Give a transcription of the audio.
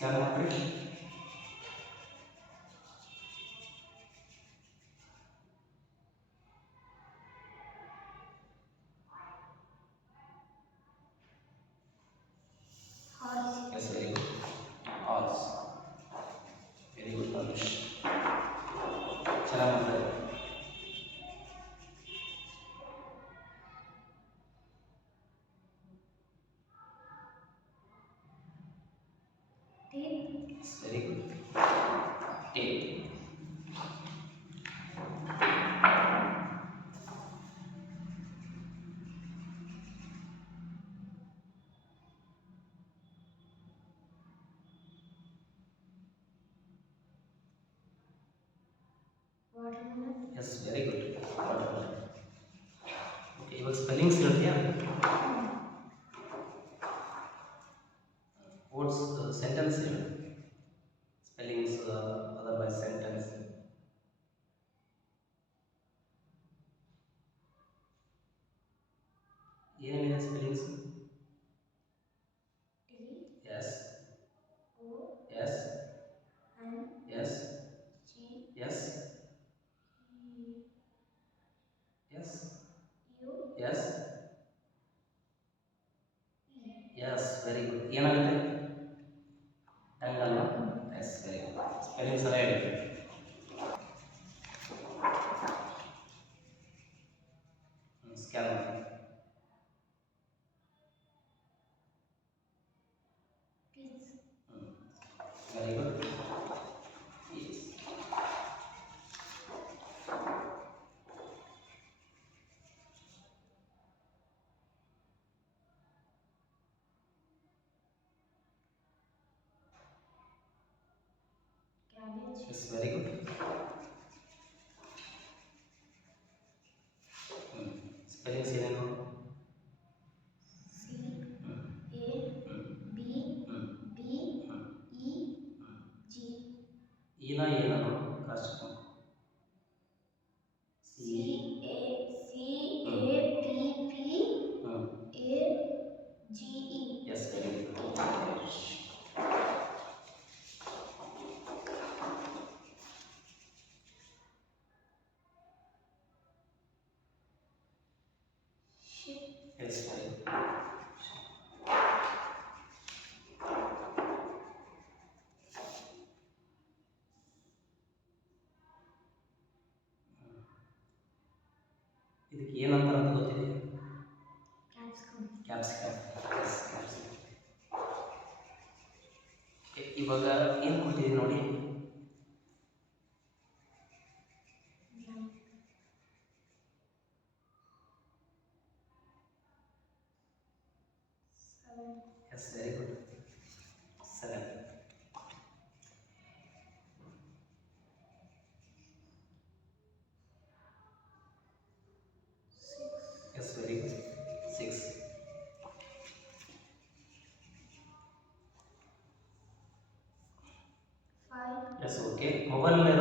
Scan ಮಾಡಿರಿ Horse. S very good ಆಲ್ಸ್ very good Teeth. S very good tape Watermelon. S very good okay ಇವಾಗ spellings ಹೇಳ್ತೀಯಾ words sentence ಹೇಳು spellings otherwise sentence ಏನೇನಿದೆ spellings T. S O. S N. S G. S E. S U. S E. S very good ಏನಾಗುತ್ತೆ And 加 Yes, very good. Hmm. Spelling C then. C A B B E G. E na E na ಇದಕ್ಕೆ ಏನಂತಾರೆ ಅಂತ ಗೊತ್ತಿದೆ Capsicum. Capsicum S capsicum ಇವಾಗ ಏನು ಕೊಟ್ಟಿದ್ದೀನಿ ನೋಡಿ Nine. Seven. Yes very good okay mobile में